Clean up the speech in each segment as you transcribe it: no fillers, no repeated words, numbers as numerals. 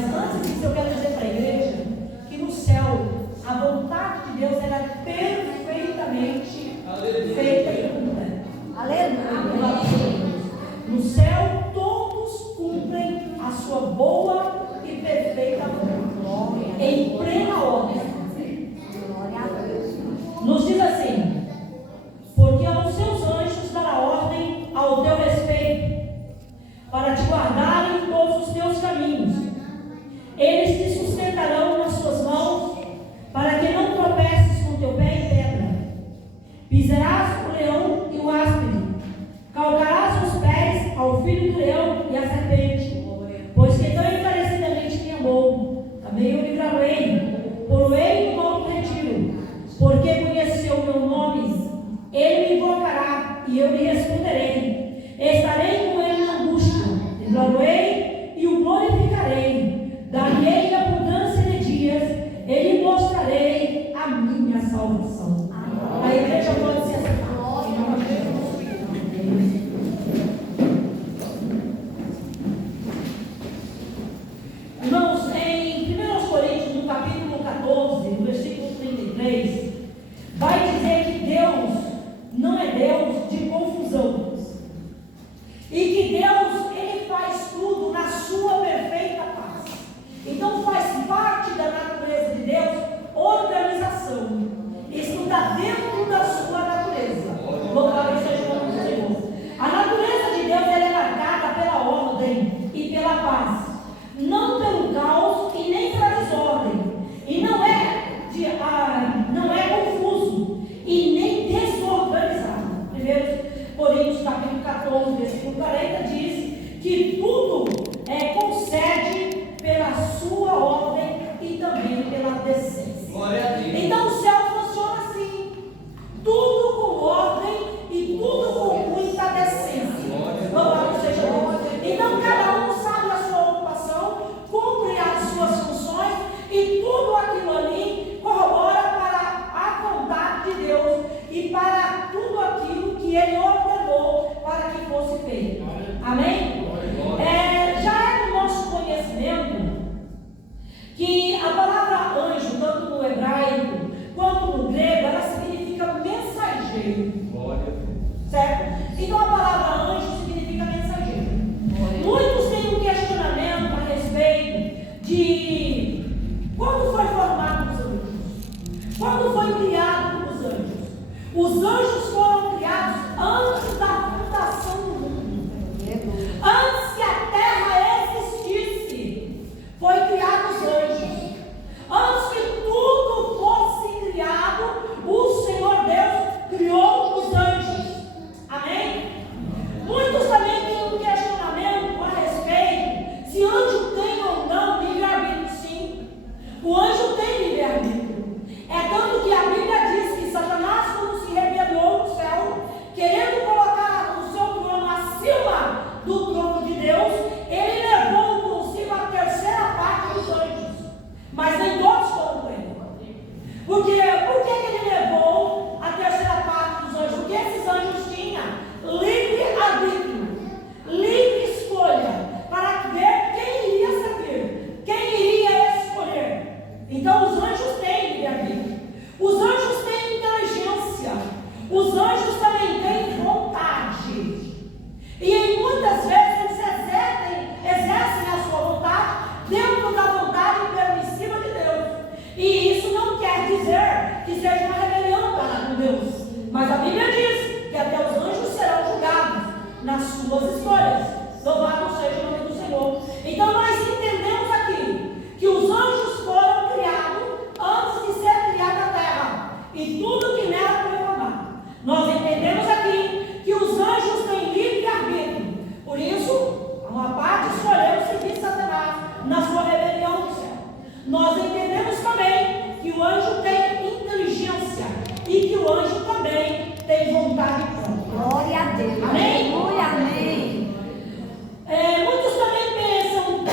Mas antes disso, eu quero dizer para a igreja que no céu a vontade de Deus ela é perfeitamente feita e cumprida. Aleluia. No céu todos cumprem a sua boa e perfeita vontade, em plena ordem. Nos diz assim: porque aos seus anjos dará ordem ao teu respeito, para te guardarem em todos os teus caminhos. Eles te sustentarão nas suas mãos, para que não tropeces com teu pé em pedra. Pisarás o leão e o áspide, calcarás os pés ao filho do leão e à serpente. Pois que tão encarecidamente me amou, também eu livrarei, poloei no alto retiro. Porque conheceu o meu nome, ele me invocará e eu lhe responderei. Estarei com ele na angústia, livrarei e o glorificarei. Darei abundância de dias, e lhe mostrarei a minha salvação. A igreja pode se acertar. Irmãos, em 1 Coríntios, no capítulo 14, no versículo 33, vai dizer que Deus não é Deus de confusão. E que Deus, Ele faz tudo na sua perfeita paz. Então faz parte da natureza de Deus organização. Isso está dentro da sua natureza. Louvado seja o nome do Senhor. A natureza de Deus ela é marcada pela ordem e pela paz. Não pelo caos e nem pela desordem. E não é confuso e nem desorganizado. 1 Coríntios capítulo 14, versículo 40 diz que tudo concede pela sua ordem e também pela decência. Então o céu funciona assim, tudo com ordem e tudo com muita decência. Louvado seja Deus. Então cada um sabe a sua ocupação, cumpre as suas funções e tudo aquilo ali corrobora para a vontade de Deus e para tudo aquilo que Ele ordenou para que fosse feito. Amém? Já é do nosso conhecimento que a palavra anjo, tanto no hebraico quanto no grego, ela significa mensageiro. Certo? Então a palavra anjo significa mensageiro. Muitos têm um questionamento a respeito de quando foi formado os anjos, quando foi criado os anjos. Os anjos foram criados antes da fundação do mundo. Antes que a terra existisse, foi criado os anjos. Antes que tudo fosse criado, o Senhor Deus criou os anjos. Amém? Muitos também têm um questionamento a respeito se anjo tem ou não livre-arbítrio. Sim, o anjo tem livre-arbítrio. É tanto que a Bíblia diz que Satanás, quando se rebelou no céu, querendo colocar o seu trono acima do trono de Deus, ele levou consigo a terceira parte dos anjos. Mas nem todos foram com ele. Por que ele levou a terceira parte dos anjos? Porque esses anjos tinham livre-arbítrio, livre escolha, para ver quem iria servir, quem iria escolher. Então os anjos têm livre-arbítrio. Os anjos têm inteligência. Os anjos também têm vontade. E muitas vezes eles exercem a sua vontade dentro da vontade permissiva de Deus. E isso não quer dizer que seja uma rebelião para com Deus. Mas a Bíblia diz que até os anjos serão julgados nas suas escolhas. Louvado seja o nome do Senhor. Então nós entendemos aqui que os anjos foram criados antes de ser criada a terra e tudo que nela foi formado. Nós entendemos aqui que os anjos têm livre-arbítrio. Por isso, uma parte escolheu servir Satanás na sua rebelião do céu. Nós entendemos também que o anjo tem inteligência e que o anjo também tem vontade própria. Glória a Deus. Amém? Aleluia, amém. Muitos também pensam,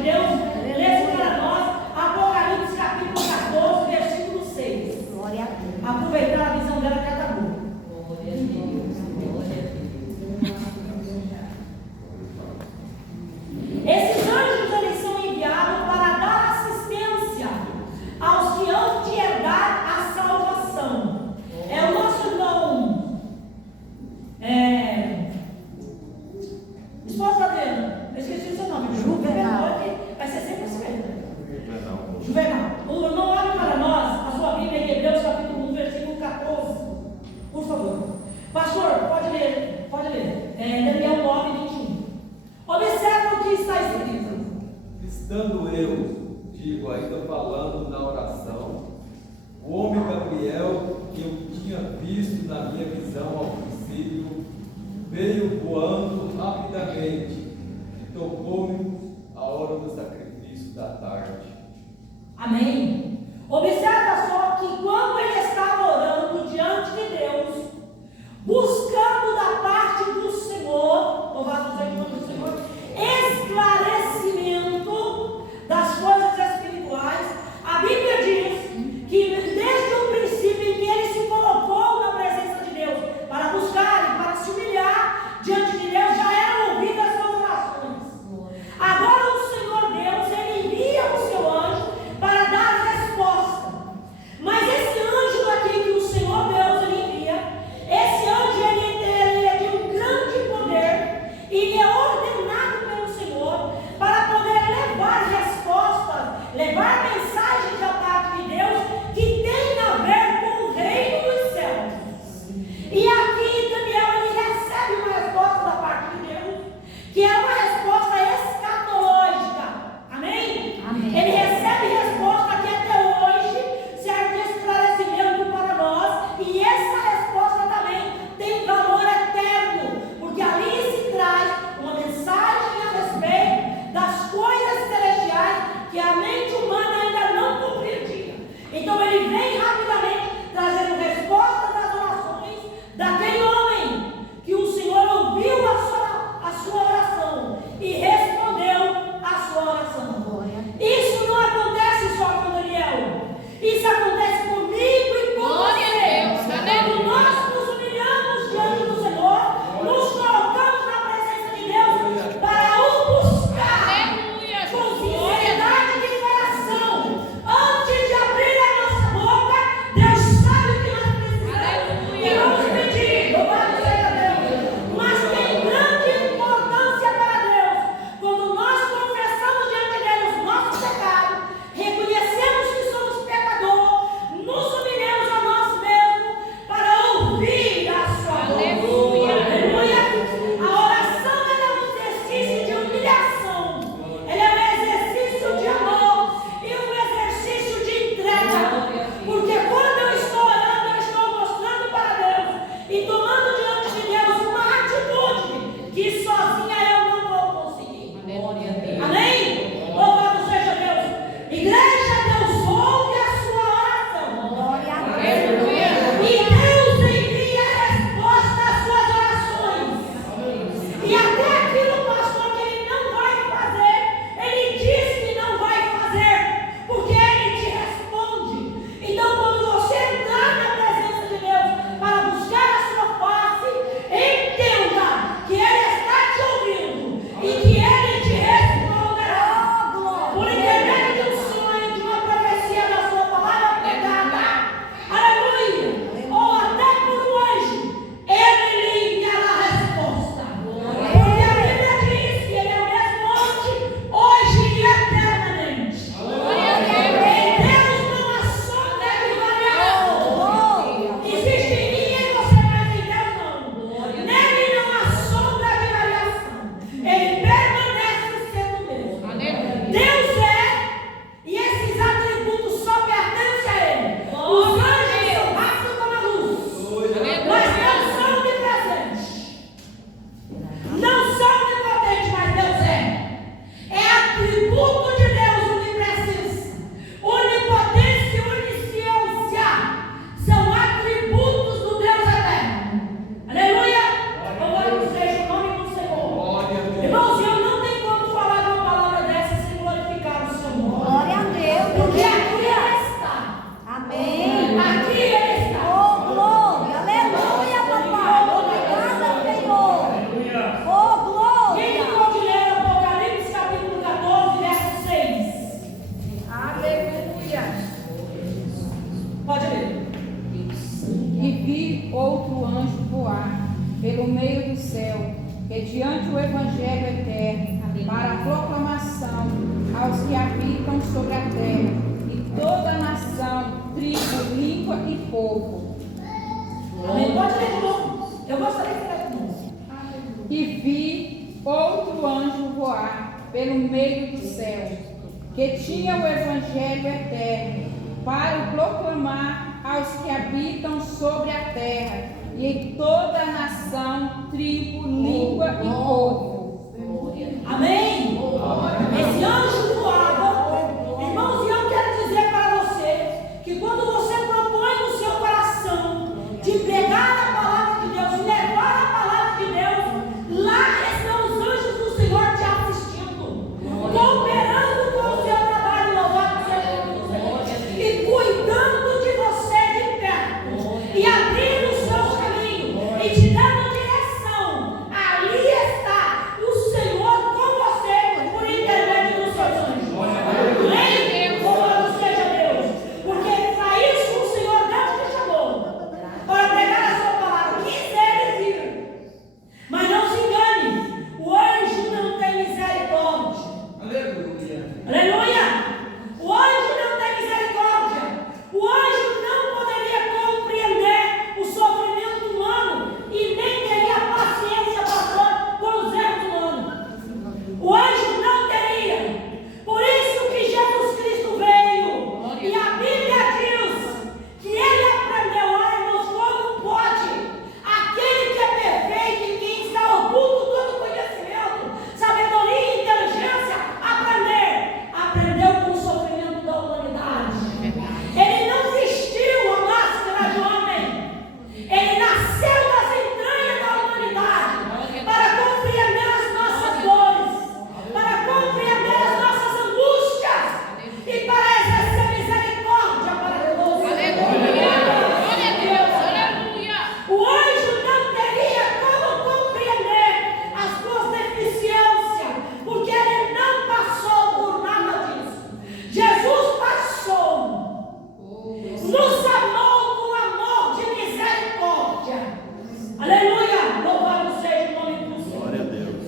de Deus lesse para nós Apocalipse capítulo 14, versículo 6. Glória a Deus. Aproveitar a visão dela que ela está boa. Glória a Deus. Glória a Deus. Esses anjos, eles são enviados para dar assistência aos que hão de herdar a salvação. É o nosso irmão esposa dele, eu esqueci o seu nome, Juvenal. vai ser sempre esse mesmo. Juvenal. O irmão olha para nós, a sua Bíblia em Hebreus capítulo 1, versículo 14, por favor. Pastor, pode ler. Daniel 9, 21. Observa o que está escrito. Estando eu, digo, ainda falando na oração, o homem Gabriel, que eu tinha visto na minha visão ao princípio, veio voando rapidamente e tocou-me a hora do sacrifício da tarde. Amém. Observa só que quando ele estava orando diante de Deus, buscando da parte do Senhor, louvado seja o nome do Senhor, esclarecimento das coisas espirituais, a Bíblia diz que desde o princípio em que ele se colocou na presença de Deus para buscar e para se humilhar diante de Deus, já eram ouvidas as suas orações. Agora o Senhor Deus, ele envia o seu anjo para dar resposta. Mas esse anjo mediante o Evangelho eterno, para a proclamação aos que habitam sobre a terra, e toda nação, tribo, língua e povo. Amém. Pode ler de novo. Eu gostaria de ler de novo. E vi outro anjo voar pelo meio do céu, que tinha o Evangelho eterno, para o proclamar aos que habitam sobre a terra, e em toda a nação, tribo, língua e povo. Amém? Esse anjo voava. Irmãos, e eu quero dizer para você que quando você propõe no seu coração de pregar a palavra de Deus, levar a palavra de Deus, lá estão os anjos do Senhor te assistindo, cooperando com o seu trabalho, louvado seja o Senhor, e cuidando de você de perto, e abrindo os seus caminhos, e te dando direção. Ali está o Senhor com você, por intermédio dos seus anjos. Amém? Louvado seja Deus, porque para isso o Senhor Deus te chamou, para pregar a sua palavra. Quiseres ir, mas não se engane, o anjo não tem misericórdia. Aleluia. Aleluia! O anjo não tem misericórdia. O anjo não poderia compreender o sofrimento humano e nem teria paciência para com os erros humanos. O anjo não teria. Por isso que Jesus Cristo veio. E a Bíblia diz que ele aprendeu, irmãos, como pode aquele que é perfeito e que está oculto todo conhecimento, sabedoria e inteligência aprender. Aprendeu com o sofrimento da humanidade. Ele não vestiu a máscara de homem. Ele nasceu das entranhas da humanidade para compreender as nossas dores, para compreender as nossas angústias e para exercer misericórdia para todos. O anjo não teria como compreender as tuas deficiências, porque ele não passou por nada disso. Jesus passou, nos amou com amor de misericórdia. Aleluia! Louvado seja o nome do Senhor. Glória a Deus.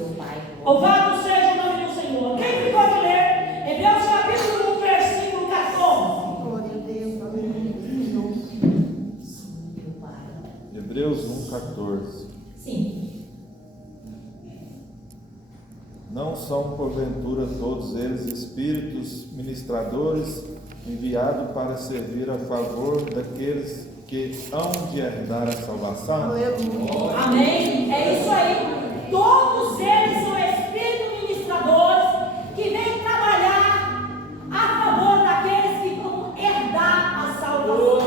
Louvado seja o nome do Senhor. Quem ficou de ler? Hebreus capítulo 1, versículo 14. Hebreus 1,14. Sim. Não são porventura todos eles espíritos ministradores enviados para servir a favor daqueles que hão de herdar a salvação? Amém? É isso aí. Todos eles são espíritos ministradores que vêm trabalhar a favor daqueles que vão herdar a salvação.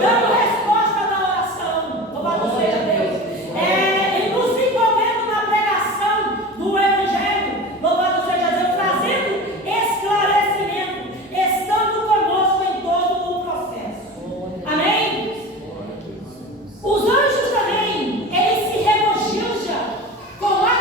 Dando resposta na oração. Louvado seja Deus. E nos envolvendo na pregação do Evangelho. Louvado seja Deus. Trazendo esclarecimento. Estando conosco em todo o processo. Amém? Os anjos também, eles se regozijam com a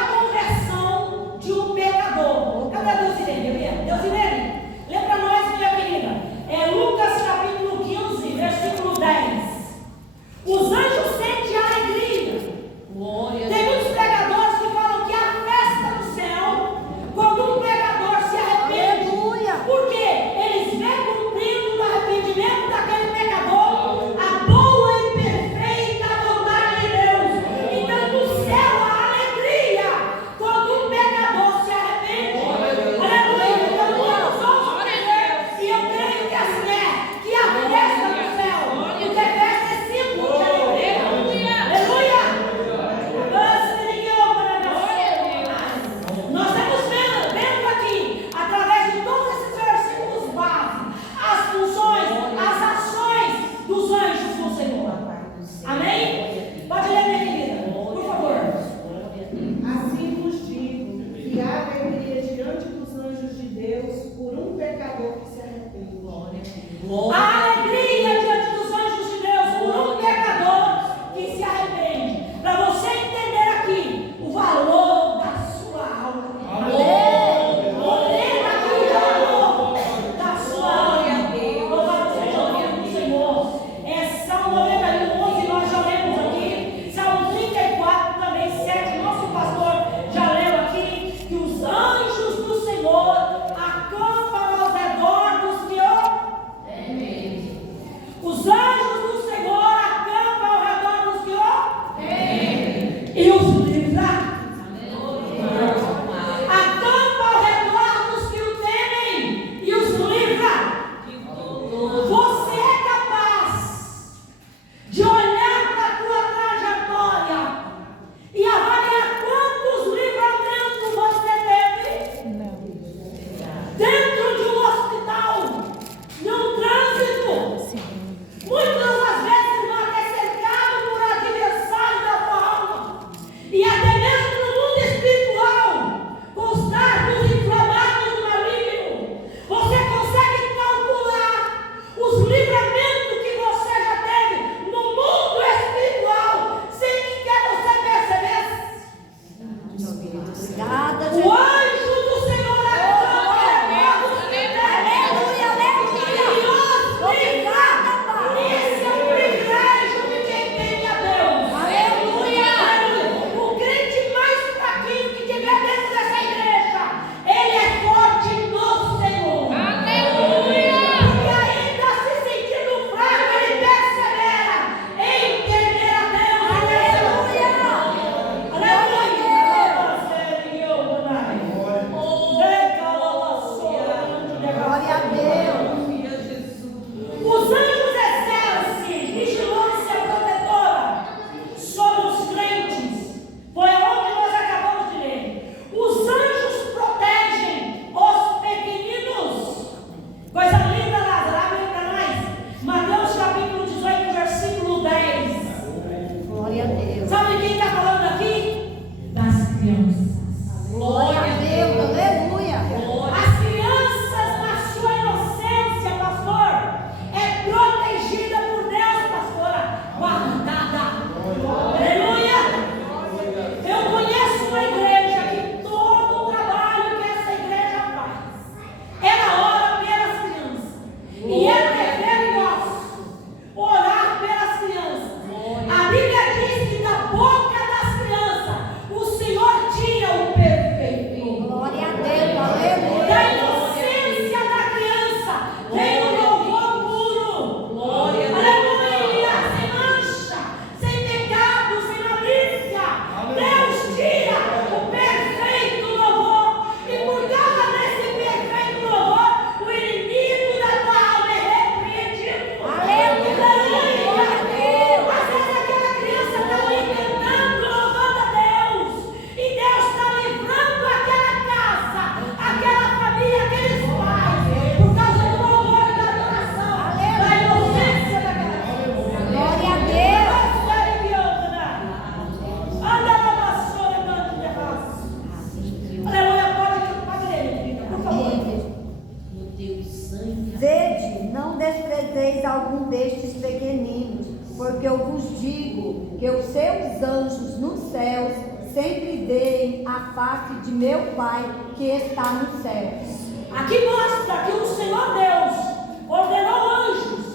desprezeis algum destes pequeninos, porque eu vos digo que os seus anjos nos céus sempre veem a face de meu Pai que está nos céus. Aqui mostra que o Senhor Deus ordenou anjos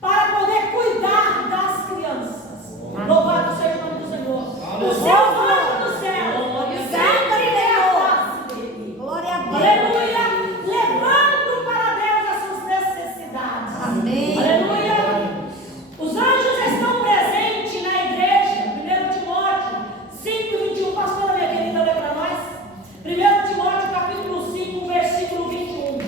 para poder cuidar das crianças. Louvado seja o nome do Senhor. Os seus anjos do céu sempre veem a face dele. Glória a Deus. Aleluia. Levando para Deus as suas necessidades. Amém. Aleluia. Os anjos estão presentes na igreja. 1 Timóteo 5:21. Pastora minha querida, lê para nós. 1 Timóteo capítulo 5, versículo 21.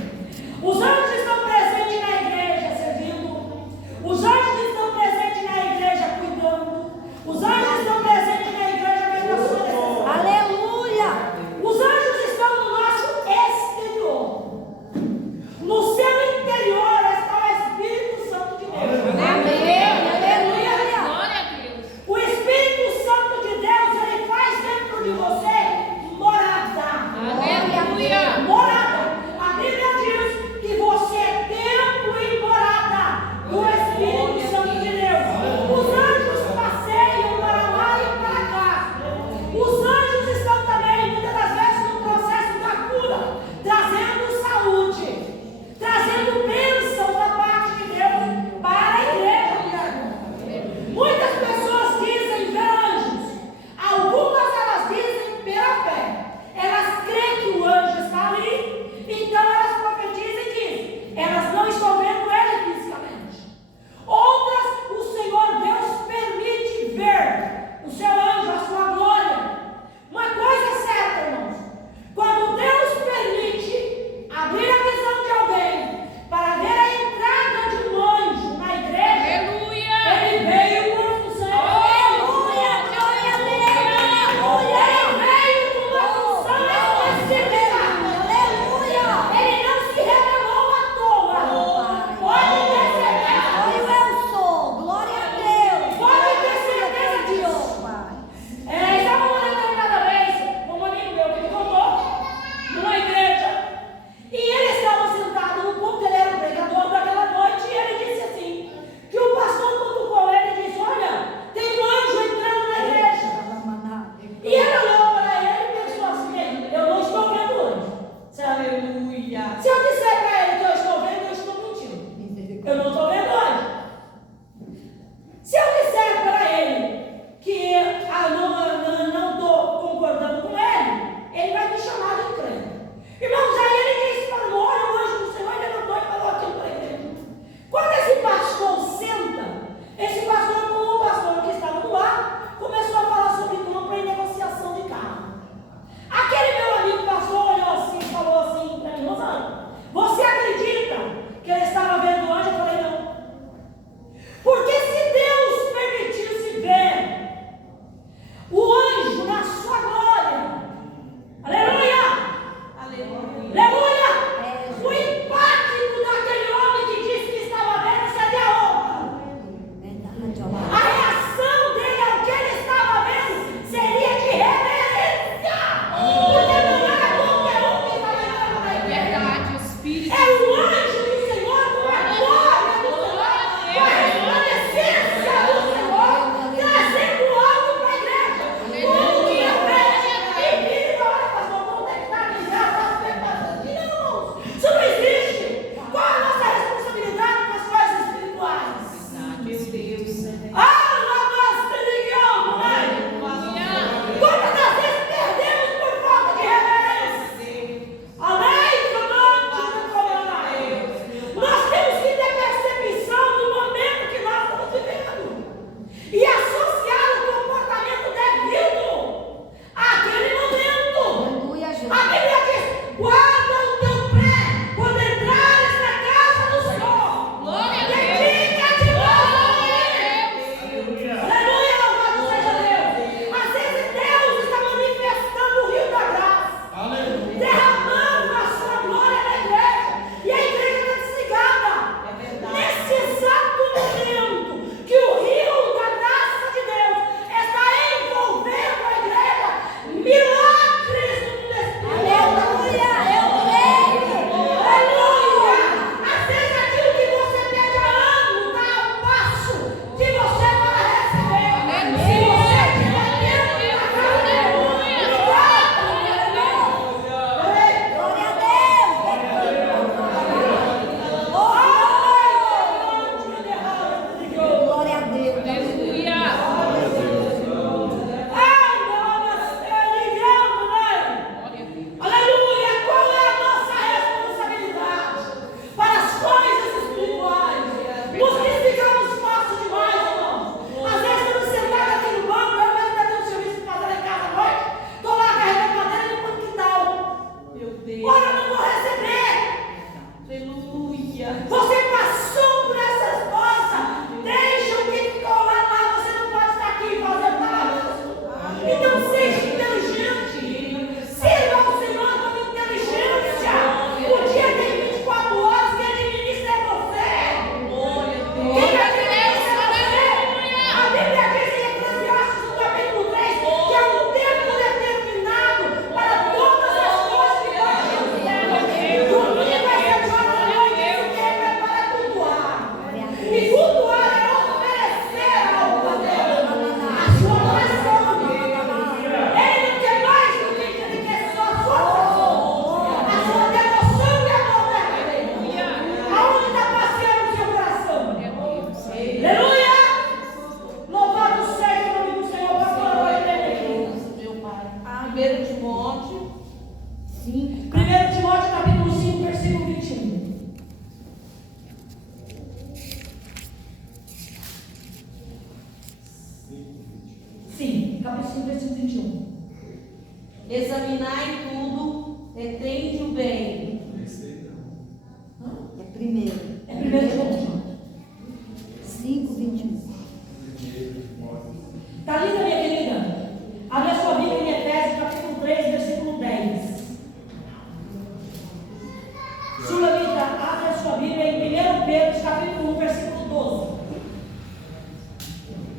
Bíblia em 1 Pedro, capítulo 1, versículo 12.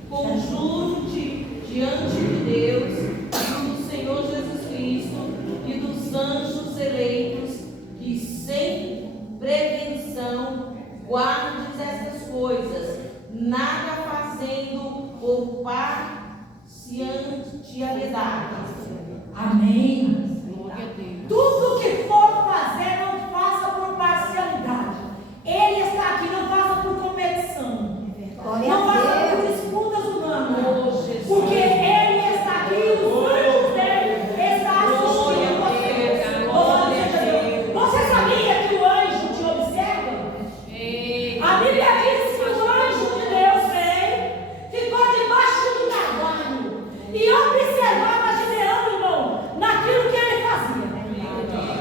Conjuro-te diante de Deus, do Senhor Jesus Cristo e dos anjos eleitos, que sem prevenção guardes estas coisas, nada fazendo por parcialidade. Amém. Glória a Deus. Tudo que for fazer, não faça por parcialidade. Ele está aqui, não faça por competição. Glória Não a faça por Deus. disputas humanas. Oh, Jesus. Porque Ele está aqui, os anjos dele estão assistindo você. Glória a Deus. Você sabia que o anjo te observa? A Bíblia diz que o anjo de Deus veio, ficou debaixo do carvalho e observava Gideão, irmão, naquilo que ele fazia.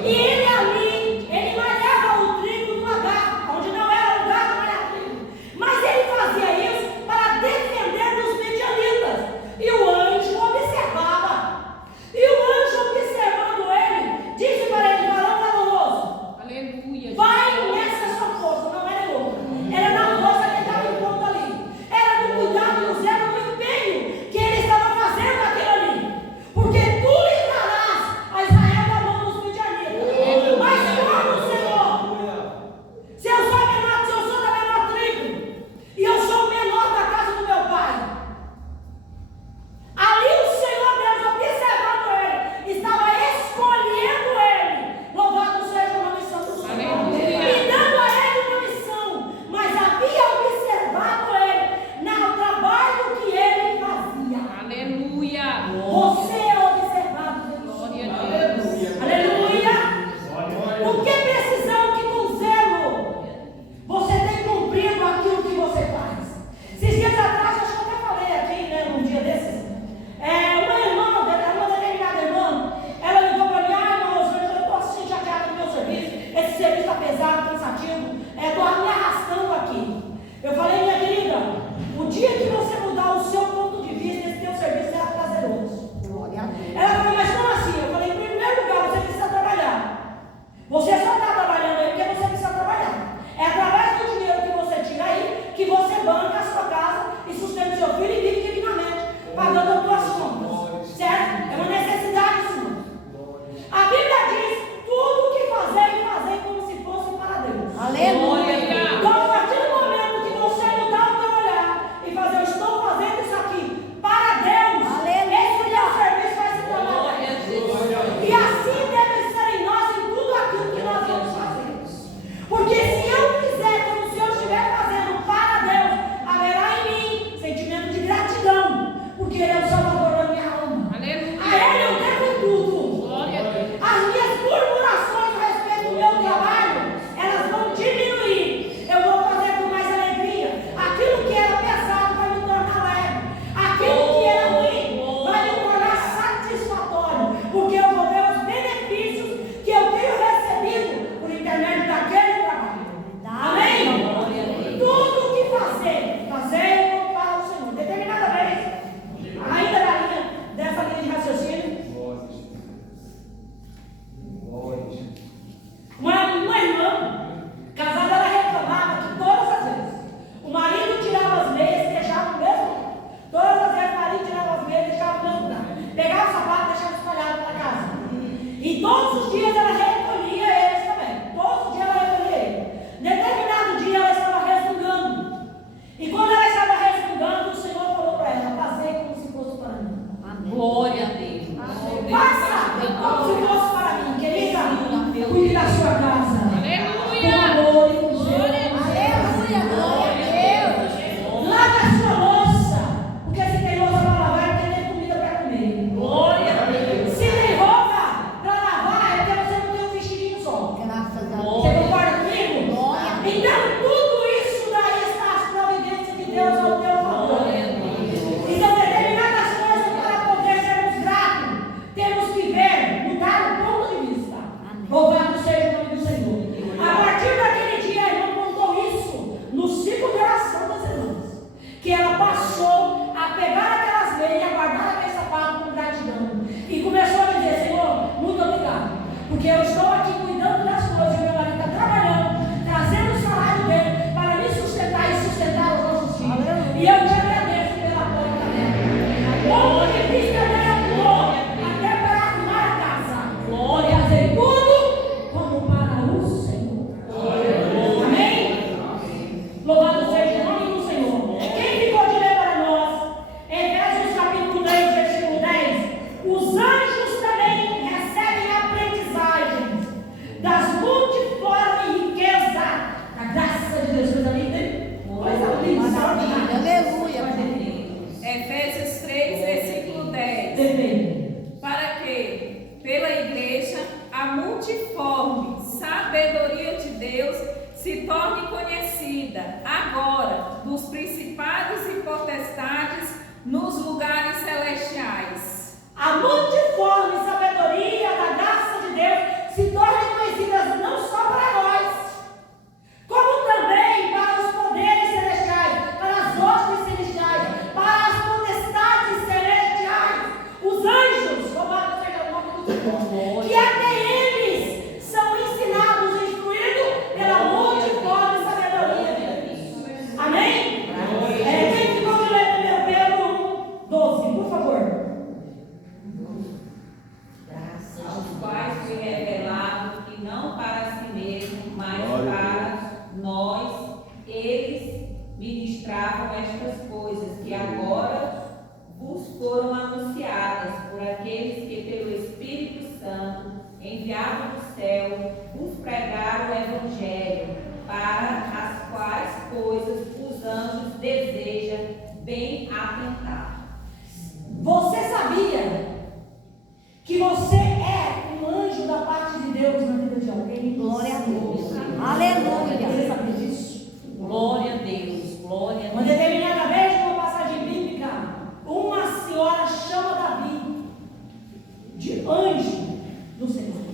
E ele ali, ele malhava o trigo numa garra, onde não era lugar de malhar trigo. Mas ele fazia isso para defender dos midianitas. E o anjo observava. E o anjo observando ele, disse para ele: varão valoroso, Aleluia. vai nessa sua força, não era em outra. Era na força que estava em ponto ali. Era no cuidado, no zelo, no empenho que ele estava fazendo aquilo ali. Porque tu livrarás a Israel da mão dos midianitas. Mas como, Senhor? Se eu sou menor, se eu sou da menor tribo, e eu sou o menor da casa do meu pai. Ali o Senhor Deus, observando ele, estava escolhendo ele. Louvado seja o nome santo do Senhor. Aleluia. E dando a ele uma missão. Mas havia observado ele no trabalho que ele fazia. Aleluia. Você é observado, Deus. Glória a Deus. Aleluia. O que precisamos que com zelo você tem cumprido aquilo que você faz? Esses dias atrás, acho que eu até falei aqui, né, num dia desses. Uma irmã, uma determinada irmã, ela ligou para mim: irmão, eu estou assim chateada no meu serviço, esse serviço está pesado, cansativo, estou me arrastando aqui. Eu falei: minha querida, o dia que você mudar o seu ponto de vista, esse teu serviço será prazeroso. Glória a Deus. Ela falou: mas como assim? Eu falei: em primeiro lugar, você precisa trabalhar. Você só está trabalhando aí porque você precisa trabalhar. É através do dinheiro que você tira aí que você banca a sua casa e sustenta o seu filho e vive dignamente, pagando as suas contas. Certo? É uma necessidade, Senhor. A Bíblia diz: tudo que fazer, fazer como se fosse para Deus. Aleluia. Então, a partir do momento que você mudar o teu olhar e fazer: eu estou fazendo isso aqui para Deus, Aleluia. esse teu serviço vai se tornar Glória a Deus. Jesus. E assim deve ser em nós em tudo aquilo que nós vamos fazer. Porque se eu fizer como se eu estiver fazendo para Deus, haverá em mim sentimento de gratidão, porque Ele é o Salvador da minha alma. Aleluia. A Ele eu devo tudo. Glória a Deus. As minhas murmurações a respeito do meu trabalho, elas vão diminuir. sabedoria de Deus se torne conhecida agora dos principados e potestades nos lugares celestiais. A multiforme sabedoria da graça de Deus se torne conhecida não só para nós, como também para os poderes celestiais, para as hostes celestiais, para as potestades celestiais, os anjos, louvado seja o nome do Senhor, que até eles são ensinados e instruídos pela multiforme sabedoria de Deus. Amém? Quem ficou de ler 1 Pedro 12, por favor. Aos quais foi revelado que não para si mesmo, mas para nós, eles ministravam estas coisas que agora vos foram anunciadas por aqueles que pelo Espírito Santo, enviado do céu, vos pregaram o Evangelho, para as quais coisas os anjos desejam bem atentar. Você sabia que você é um anjo da parte de Deus na vida de alguém? Glória a Deus. Você Aleluia. sabia disso? Glória a Deus, glória a Uma Deus. determinada vez, numa passagem bíblica, uma senhora chama Davi de anjo do Senhor.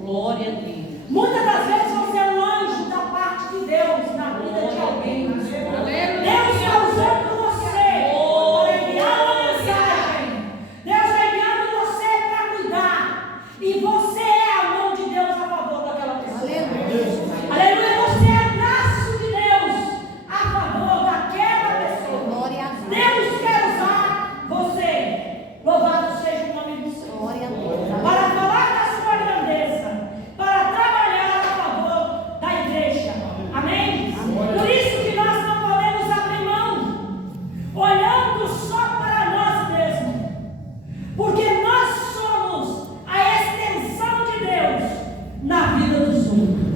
Glória a Deus. Muitas das vezes você é um anjo da parte de Deus na vida de alguém. Deus está usando você para enviar uma mensagem. Deus está enviando você para cuidar. E você é a mão de Deus a favor daquela pessoa. Aleluia. Aleluia. Você é o braço de Deus a favor daquela pessoa. Glória a Deus. Deus quer usar você. Louvado seja o nome do Senhor. Glória a Deus. Para falar da sua grandeza, para trabalhar a favor da igreja. Amém? Por isso que nós não podemos abrir mão, olhando só para nós mesmos, porque nós somos a extensão de Deus na vida dos outros.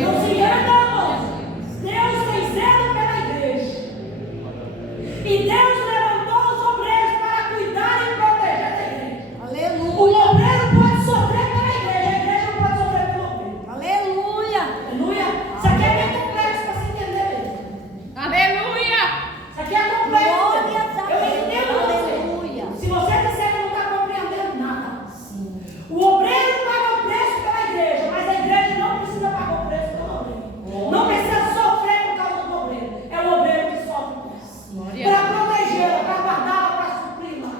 Não se enganamos. Deus tem zelo pela igreja. E Deus levantou os obreiros para cuidar e proteger da igreja. O Aleluia. obreiro pode sofrer pela igreja, a igreja não pode sofrer pelo obreiro. Aleluia. Aleluia. Isso aqui é bem complexo para se entender mesmo. Aleluia! Isso aqui é complexo. Glória a Eu Deus. entendo você. Aleluia. Se você disser que não está compreendendo nada. O obreiro paga o preço pela igreja, mas a igreja não precisa pagar o preço pelo obreiro. Não precisa sofrer por causa do obreiro. É o obreiro que sofre por isso. Para protegê-la, para guardá-la, para supri-la.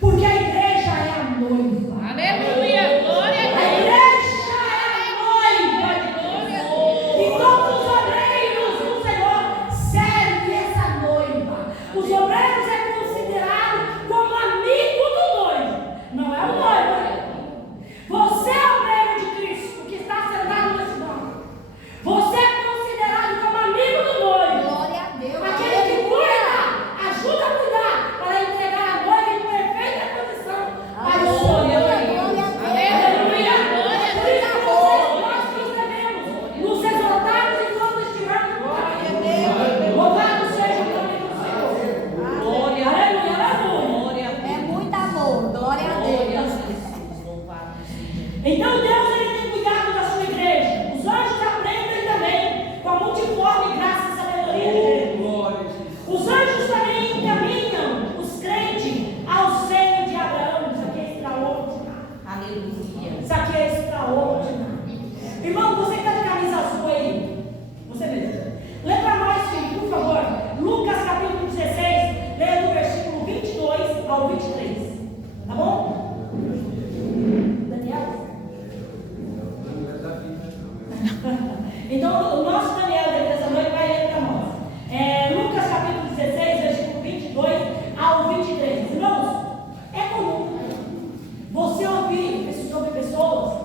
Porque a igreja é a noiva. Aleluia! Glória A a Deus! igreja é a noiva de Deus. E todos os obreiros do Senhor servem essa noiva. Os obreiros é considerado como amigo do noivo. Não é o noivo. Você é obreiro de Cristo que está sentado nesse banco. Você é considerado como amigo do noivo. Glória a Deus. Aquele que cuida, ajuda a cuidar, para entregar a noiva em perfeita condição para o seu noivo. Aleluia! Por isso nós nos devemos nos exaltarmos enquanto estivermos no caminho. Louvado seja o nome do Senhor. Glória a Deus. Aleluia, aleluia. Glória a Deus. É muito amor. Glória a Glória a Deus. Deus. Louvado seja. Então Deus ele tem cuidado da sua igreja. Os anjos aprendem também com a multiforme graça e sabedoria de Deus. Glória a Jesus. Os anjos também encaminham os crentes ao seio de Abraão. Isso aqui é extraordinário. Aleluia. Isso aqui é extraordinário. Irmão, você que está de camisa azul aí, você mesmo. Lê para nós, filho, por favor. Lucas capítulo 16, leia do versículo 22 ao 23. Tá bom? Daniel? Então, o nosso Daniel dessa noite vai ler para nós. Lucas capítulo 16, versículo 22 ao 23. Irmãos, é comum você ouvir sobre pessoas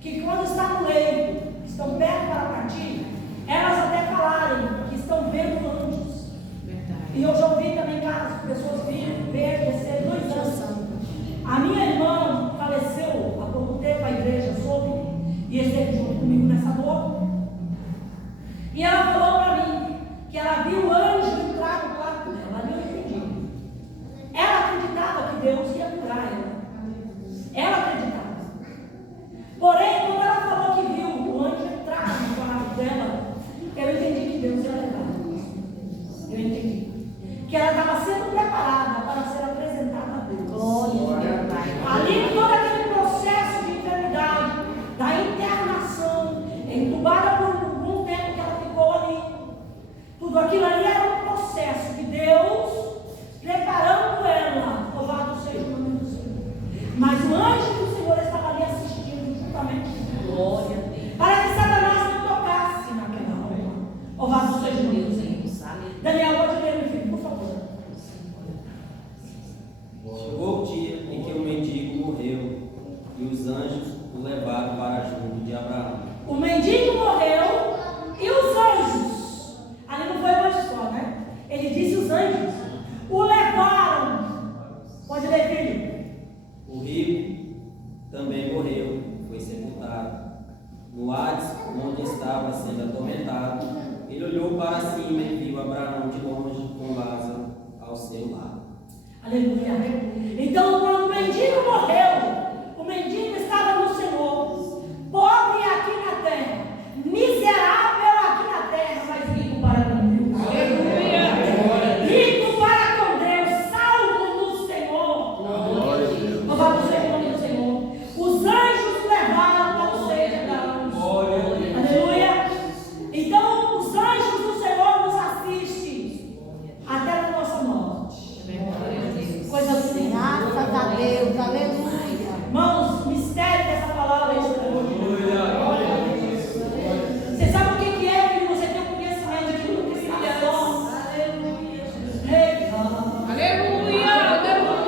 que quando estão no leito, estão perto para partir, elas até falarem que estão vendo anjos. E eu já ouvi também casos de pessoas virem ver, descer 2 anos. A minha irmã faleceu há pouco tempo, a igreja soube, e esteve junto comigo nessa dor. E ela falou para mim que ela viu o anjo entrar no quarto dela. Ela não entendia. Ela acreditava que Deus ia curar ela. Ela acreditava. Porém, quando ela falou que viu o anjo entrar Tudo aquilo ali era um processo de Deus preparando ela. Louvado seja o nome do Senhor. Mas o anjo do Senhor estava ali assistindo juntamente. Glória a Deus. Para que Satanás não tocasse naquela hora. Louvado seja o nome do Senhor. Daniel, pode ler, meu filho, por favor. Chegou o dia em que o mendigo morreu e os anjos o levaram para junto de Abraão. O mendigo morreu e os anjos, ali não foi hoje só, né? Ele disse os anjos, o levaram. Pode ler, filho. O rico também morreu, foi sepultado. No Hades, onde estava sendo atormentado, ele olhou para cima e viu Abraão de longe com Lázaro ao seu lado. Aleluia. Então, quando o mendigo morreu, o mendigo estava no Senhor, pobre aqui na terra, miserável aqui na terra, mas rico para com Deus. Aleluia. Rico para com Deus, salvo no Senhor. Glória a Deus. Louvado seja o nome do Senhor. Os anjos levaram para o seio de Abraão. Aleluia. Então, os anjos do Senhor nos assistem até na nossa morte. Coisa assim. Graças a Deus, aleluia. Irmãos, o mistério dessa palavra é extraordinário. Você sabe o que é, filho? Você tem o conhecimento de tudo que se passou. Aleluia. Aleluia, aleluia.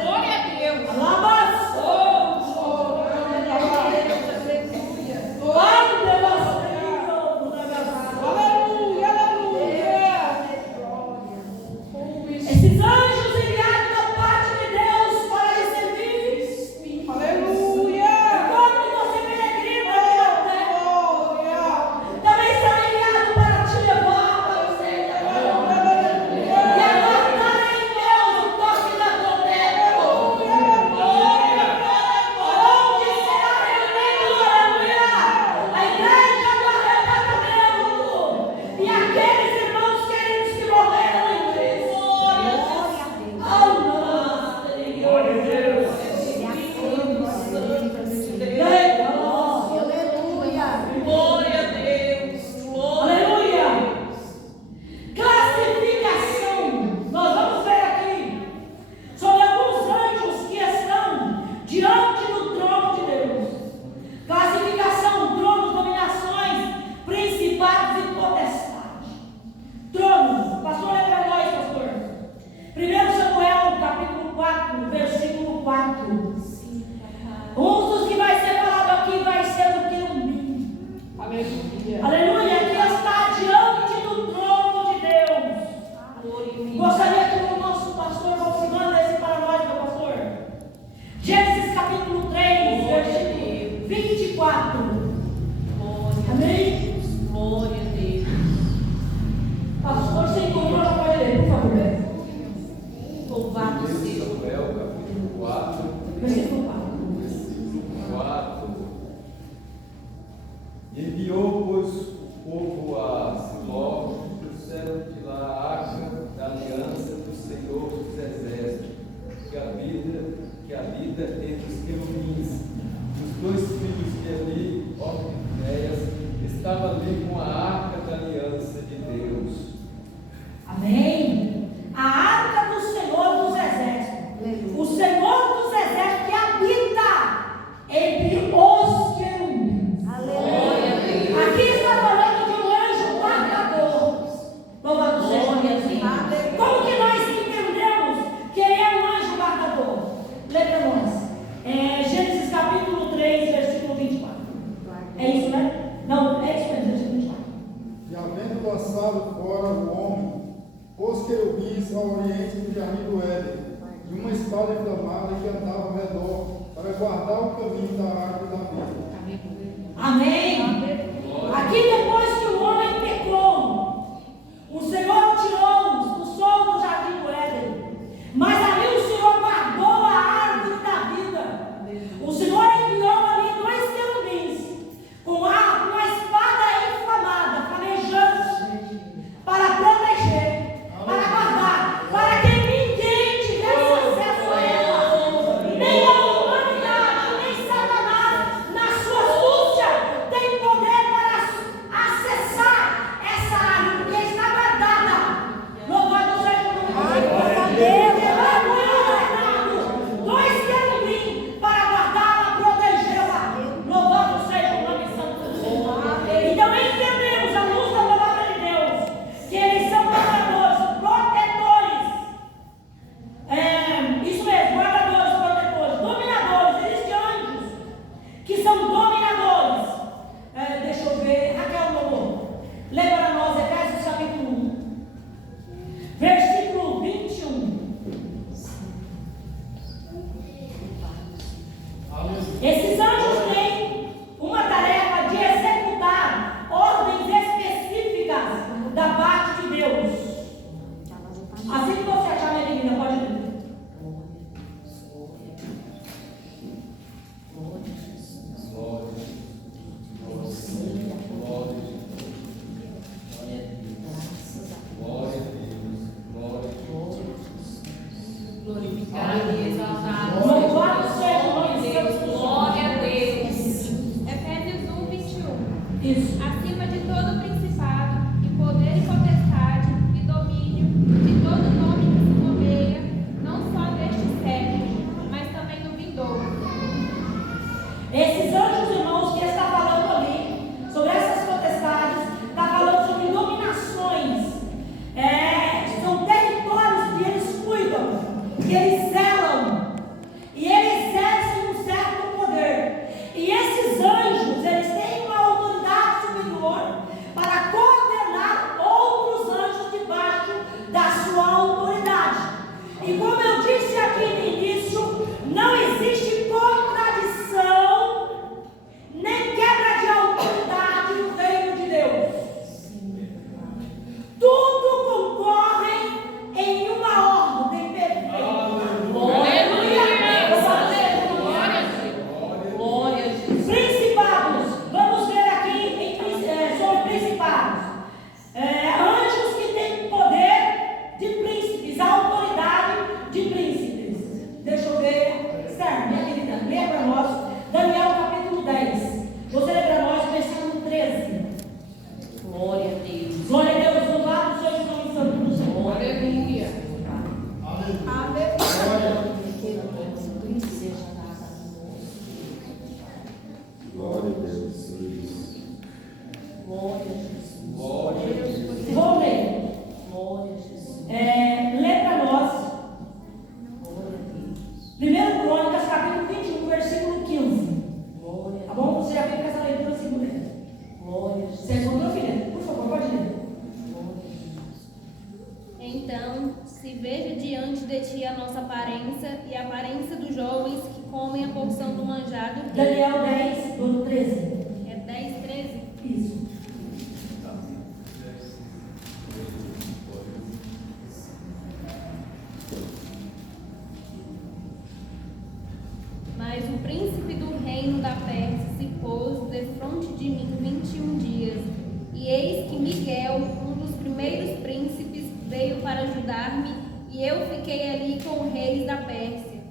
Glória a Deus. Aleluia, aleluia. Esses anjos enviados da parte de Deus para lhe servir. Aleluia. Quando você peregrina aqui na terra, também são enviados para te levar para o seio de Abraão. E aguardar em Deus o toque da trombeta. Onde será reunido, aleluia, a igreja do arrebatamento e aqueles irmãos queridos que morreram em Cristo. Glória a Deus. Aleluia. Glória a Deus. Aleluia! Classificação. Nós vamos ver aqui sobre alguns anjos que estão diante do trono de Deus. Classificação: tronos, dominações, principados e potestades. Tronos. Pastor, lê para nós, pastor. 1 Samuel, capítulo 4, versículo 4. Um dos que vai ser falado aqui vai ser o querubim. Aleluia. Aleluia, que está diante do trono de Deus. Gostaria que o nosso pastor Valcimano lesse para nós, meu pastor. Gênesis capítulo 3, versículo 24. Amém? Glória a Deus. Pastor, você encontrou, já pode ler, por favor. Louvado seja. Samuel, capítulo 4, Versículo 4. versículo 4. Enviou, pois, o povo a Siló, e trouxeram de lá a arca da aliança do Senhor dos Exércitos, que habita entre os querubins. Os dois filhos de Eli, Ofnéias, estavam ali com a arca da aliança de Deus. Amém. A arca do Senhor dos Exércitos. O Senhor dos Exércitos que habita entre os querubins. Aleluia. Aqui está falando de um anjo guardador. Louvado seja o nome do Senhor. Como que nós entendemos que ele é um anjo guardador? Lê para nós. Gênesis capítulo 3, versículo 24. É isso, né? Não, é isso mesmo, versículo 24. E havendo lançado fora o homem, pôs querubins ao oriente do jardim do Éden, e uma espada inflamada que andava ao redor, para guardar o caminho da árvore da vida. Amém. Aqui depois que o homem pecou, o Senhor tirou-os do sol do jardim do Éden. Mas ali o Senhor guardou a árvore da vida. O Senhor enviou ali dois querubins com a espada inflamada, flamejante, para proteger, para guardar, para que ninguém tivesse acesso a ela. Nem a humanidade, nem Satanás, na sua astúcia, tem acima de todo principado, e poder e potestade, e domínio, de todo nome que se nomeia, não só deste século, mas também no vindouro. Esses anjos, irmãos, que está falando ali, sobre essas potestades, está falando sobre dominações, são territórios que eles cuidam, que eles zelam, e eles exercem um certo poder. E esses anjos, eles têm uma autoridade superior para coordenar outros anjos debaixo da sua autoridade. E como eu disse aqui no início, não existe contradição nem quebra de autoridade no reino de Deus. Tudo concorre em uma ordem perfeita. Glória a Jesus. Principados, vamos ver aqui sobre principados. Anjos que têm poder de príncipes, a autoridade de príncipes. Deixa eu ver, Esther, minha querida, leia para nós Daniel capítulo 10. Você lê para nós versículo 13. Glória a Deus. Glória a Deus, louvado seja o nome santo do Senhor. Aleluia. Glória a Deus. Glória a Jesus. Vamos ler. Glória a Jesus. Lê para nós Glória a Deus. 1 Crônicas capítulo 21, versículo 15. Glória a Tá bom? Você já fez essa leitura segunda. Glória a Você Jesus. encontrou, filha? Por favor, pode ler. Então, se veja diante de ti a nossa aparência e a aparência dos jovens que comem a porção do manjar do rei. Daniel 10, do 13. É 10, 13? Isso. Mas o príncipe do reino da Pérsia se pôs defronte de mim 21 dias. E eis que Miguel, um dos primeiros príncipes, veio para ajudar-me, e eu fiquei ali com os reis da Pérsia.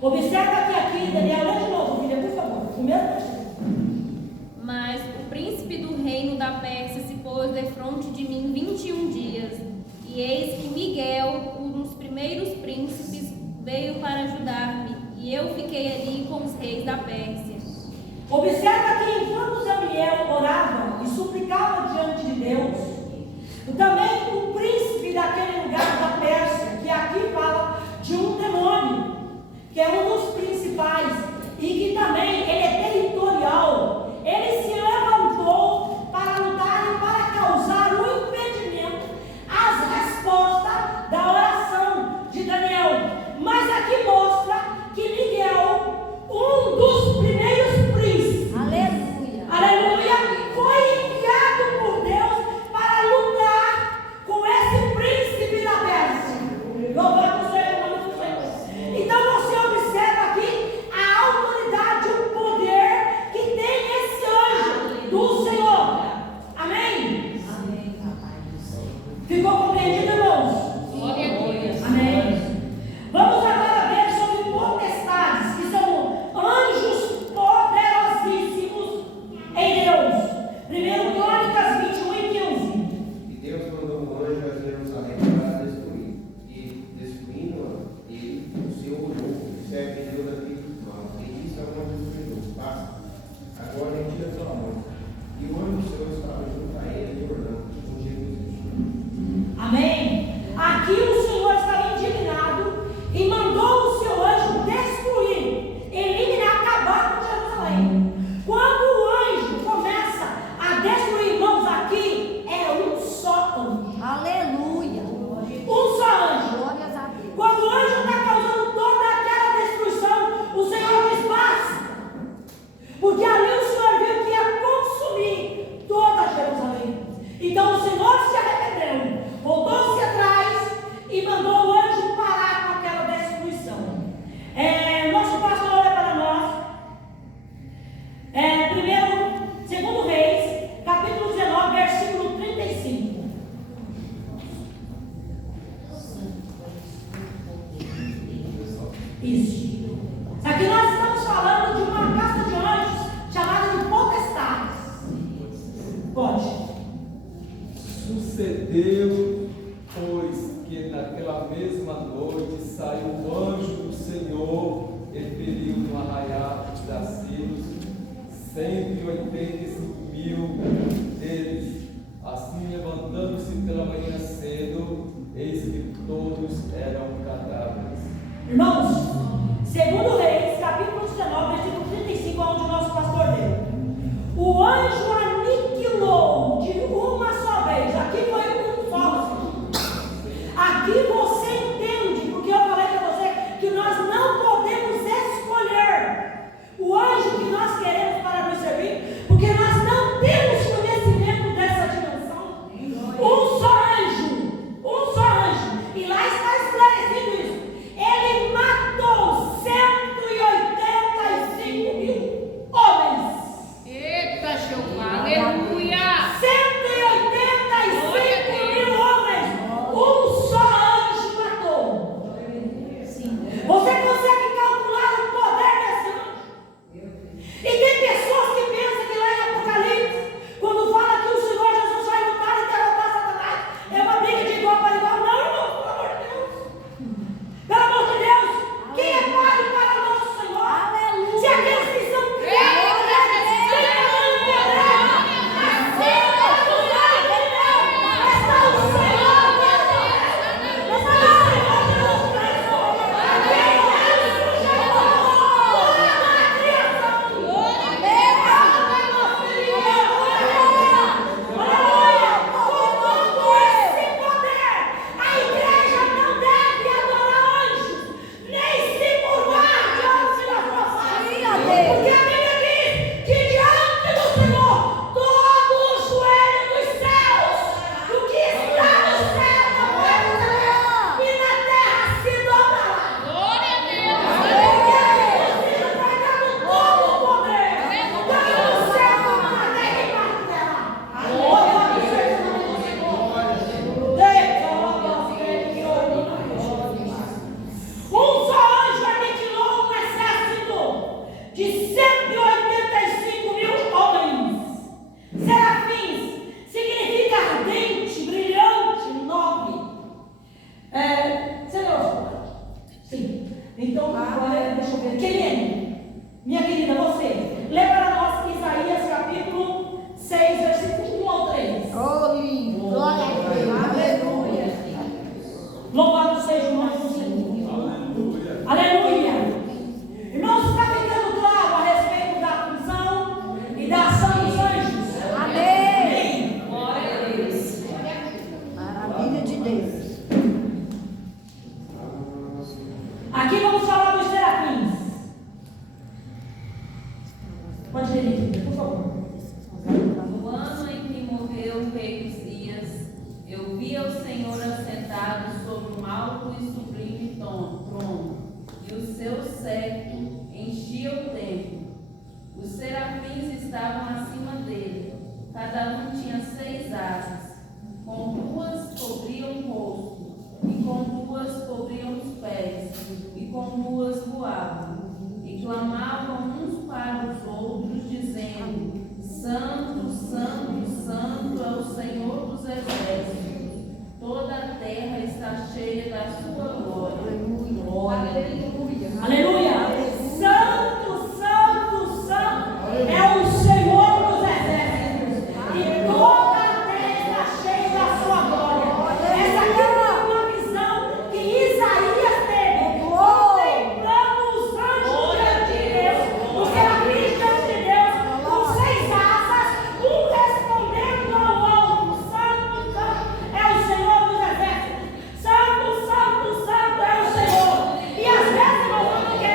Observa que aqui, Daniel, lê de novo, filha, por favor. O mesmo versículo. Mas o príncipe do reino da Pérsia se pôs defronte de mim 21 dias. E eis que Miguel, um dos primeiros príncipes, veio para ajudar-me, e eu fiquei ali com os reis da Pérsia. Observa que enquanto Daniel orava e suplicava diante de Deus, também o príncipe daquele lugar da Pérsia, que aqui fala de um demônio, que é um dos principais, e que também ele é territorial, ele se levantou para lutar e para causar um impedimento às respostas da oração de Daniel. Mas aqui mostra que Miguel, um dos primeiros príncipes, aleluia, foi enviado por Deus para lutar com esse príncipe da Pérsia. Louvado seja o nome do Senhor. Então você observa aqui a autoridade, o poder que tem esse anjo do Senhor. Amém? Amém, papai do céu. Ficou compreendido, irmãos? Glória a Deus. Amém. Vamos agora ver sobre potestades, que são anjos poderosíssimos em Deus. 1 Crônicas 21 e 15. E Deus mandou um anjo a Jerusalém para destruir. E, destruindo-a, ele, o Senhor olhou, serve Deus aqui dos maus. E disse ao anjo do Senhor: basta, agora retira tua mão. E o anjo do Senhor estava junto a ele, orando, com Jesus. Amém. Aqui o Senhor estava indignado e mandou o seu anjo destruir, eliminar, acabar com Jerusalém. Quando o anjo começa a destruir Pode. Sucedeu, pois, que naquela mesma noite saiu o anjo do Senhor e feriu no arraial dos Dacinos 185.000 deles. Assim, levantando-se pela manhã cedo, eis que todos eram cadáveres. Irmãos, 2 Reis, capítulo 19, versículo 35, onde o nosso pastor deu. O anjo aniquilou de uma só vez. Aqui foi um falso. Aqui você entende, porque eu falei para você que nós não podemos escolher o anjo que nós queremos para nos servir, porque nós não temos conhecimento dessa dimensão. Um só anjo. E lá está esclarecido isso. Ele matou 185.000 homens. Eita, Jeová, aleluia! 185.000 homens. Um só anjo matou. Você consegue calcular o poder desse anjo? E tem pessoas que pensam que lá em Apocalipse, quando fala que o Senhor Jesus vai lutar e derrotar Satanás, é uma briga de igual para igual. Não, irmão, pelo amor de Deus. Pelo amor de Deus, quem é pai para o nosso Senhor? Aleluia. Se aqueles que são criados, porque a Bíblia diz que diante do Senhor todo o joelho dos céus, do que está no céu, na terra e na terra se dobrará. Glória a Deus! Porque Ele está dando todo o poder, tanto no céu como na terra e embaixo dela. Louvado seja o nome do Senhor. Um só anjo aniquilou um exército de 185.000 homens. Serafins significa ardente, brilhante, nobre. Senhor, sim. Então, agora, deixa eu ver. Kelene, minha querida, você, lê para nós Isaías capítulo 6, versículo 1 ao 3. Oh, lindo. Glória a Deus. Aleluia. Louvado seja o nome do Senhor. Aleluia. Irmãos, está ficando claro a respeito da função e da ação dos anjos? Amém. Glória a Deus. Maravilha de Deus. Aqui vamos falar dos serafins. Pode ler, por favor. No ano em que morreu o rei Uzias, eu vi o Senhor assentado sobre um alto e sublime trono, e o seu séquito enchia o templo. Os serafins estavam acima dele, cada um tinha 6 asas, com 2 cobriam o rosto, e com 2 cobriam os pés, e com 2 voavam, e clamavam uns para os outros, dizendo: Santo, Santo, Santo é o Senhor dos exércitos, toda a terra está cheia da sua glória. Glória a Deus. Aleluia. Santo, Santo, Santo é o Senhor dos exércitos. E toda a terra está cheia da sua glória. Essa aqui foi uma visão que Isaías teve, contemplando os anjos diante de Deus, os serafins diante de Deus, com 6 asas, um respondendo ao outro: Santo, Santo é o Senhor dos exércitos. Santo, Santo, Santo é o Senhor. E às vezes nós vamos querer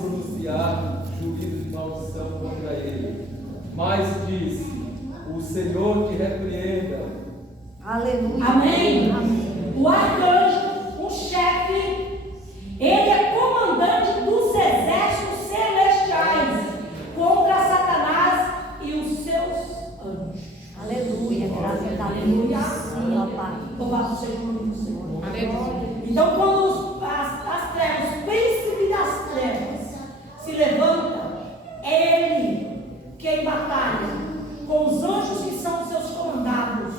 pronunciar juízo de maldição contra ele. Mas disse: o Senhor te repreenda. Aleluia. Amém. O arcanjo, o chefe, ele é comandante dos exércitos celestiais contra Satanás e os seus anjos. Aleluia. Graças a Aleluia. Deus. Sim, ó Pai. Louvado seja o nome do Senhor. Aleluia. Então, quando as trevas, o príncipe das trevas, se levanta, é ele quem batalha com os anjos que são seus comandados.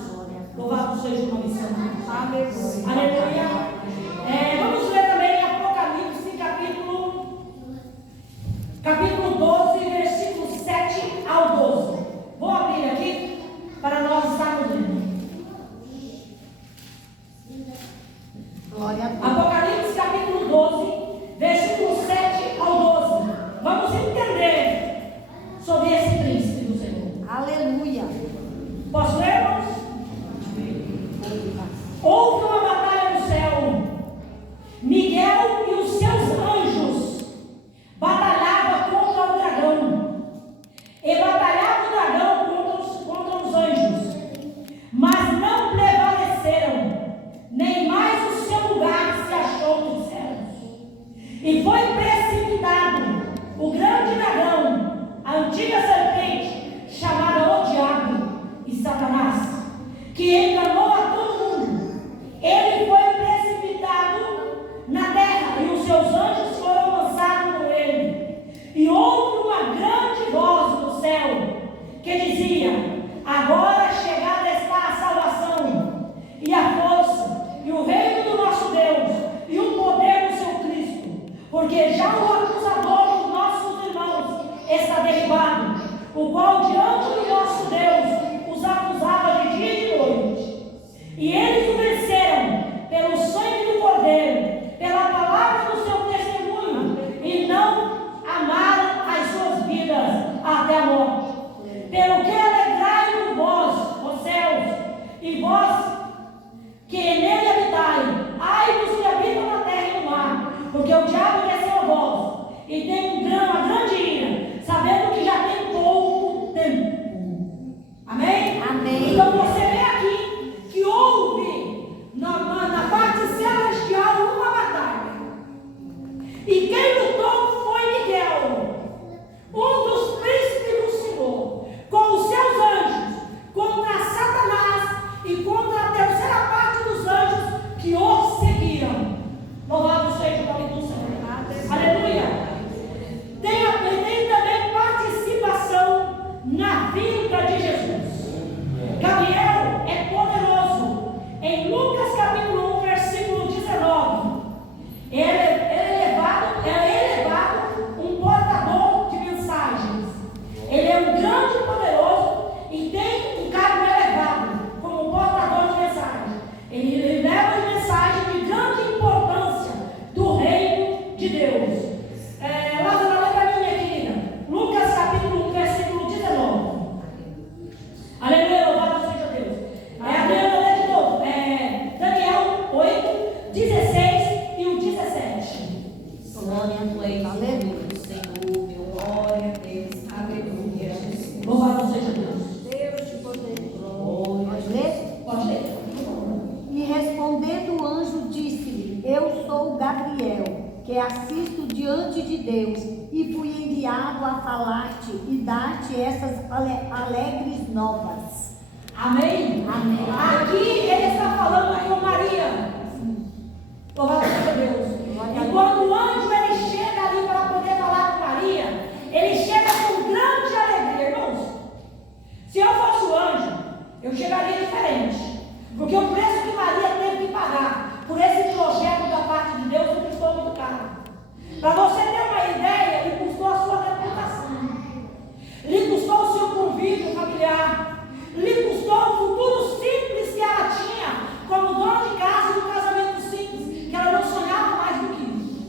Louvado seja o nome do Senhor. Aleluia. Vamos ler também Apocalipse, capítulo 12, versículos 7 ao 12. Vou abrir aqui para nós estarmos lendo. Glória a Deus. Apocalipse capítulo 12, versículo 7 ao 12. Vamos entender sobre esse príncipe do Senhor. Aleluia. Posso ler, irmãos? Houve uma batalha no céu. Miguel e os seus anjos batalhavam contra o dragão. E batalhava o dragão contra os anjos. Mas não prevaleceram. Nem mais o seu lugar se achou nos céus. E foi precipitado o grande dragão, a antiga serpente, chamada o Diabo e Satanás, que enganou a todo mundo. Ele foi precipitado na terra e os seus anjos foram lançados com ele. E houve uma grande voz do céu que dizia: agora chegada está a salvação e a força e o reino do nosso Deus e o poder do seu Cristo, porque já o acusador dos nossos irmãos está derribado, o qual diante do nosso Deus os acusava de dia e de noite. E eles o venceram pelo sangue do Cordeiro, pela palavra do seu testemunho, e não amaram as suas vidas até a morte. Pelo que alegrai-vos vós, ó céus, e vós que nele habitai, ai-vos que habitam na terra e no mar, porque o diabo desceu a vós, e tem uma grande ira, sabendo que já tem pouco tempo. Amém? Amém. Então você vê aqui que houve na parte celestial uma batalha. E quem lutou foi Miguel, um dos príncipes do Senhor, com os seus anjos, contra Satanás e contra a terceira parte dos anjos que o seguiram. Louvado seja o nome do Senhor. Aleluia. Tem também participação na vida de Jesus. Gabriel é poderoso. Em Lucas capítulo 1, versículo 19, ele é elevado um portador de mensagens. Ele é um grande e poderoso e tem um cargo elevado como portador de mensagens. Ele leva as mensagens de grande importância do reino de Deus. Lázaro, lê para mim, minha querida. Lucas capítulo 1, versículo 19. Aleluia, louvado seja Deus. Adriana, lê de novo. Daniel 8, 16 e o 17. Glória a Deus, aleluia, Senhor, meu glória a Deus, aleluia. Louvado seja Deus. Deus te poder. Glória. Pode ler? Pode ler. E respondendo o anjo, disse-lhe: eu sou Gabriel, que assisto diante de Deus, e fui enviado a falar-te e dar-te essas alegres novas. Amém? Amém. Aqui ele está falando com Maria. Louvado seja Deus. E quando o anjo ele chega ali para poder falar com Maria, ele chega com grande alegria, irmãos. Se eu fosse o anjo, eu chegaria diferente. Porque o preço que Maria teve que pagar por esse projeto da parte de Deus não custou muito caro. Para você ter uma ideia, lhe custou a sua reputação, lhe custou o seu convívio familiar, lhe custou o futuro simples que ela tinha como dona de casa e um casamento simples, que ela não sonhava mais do que isso.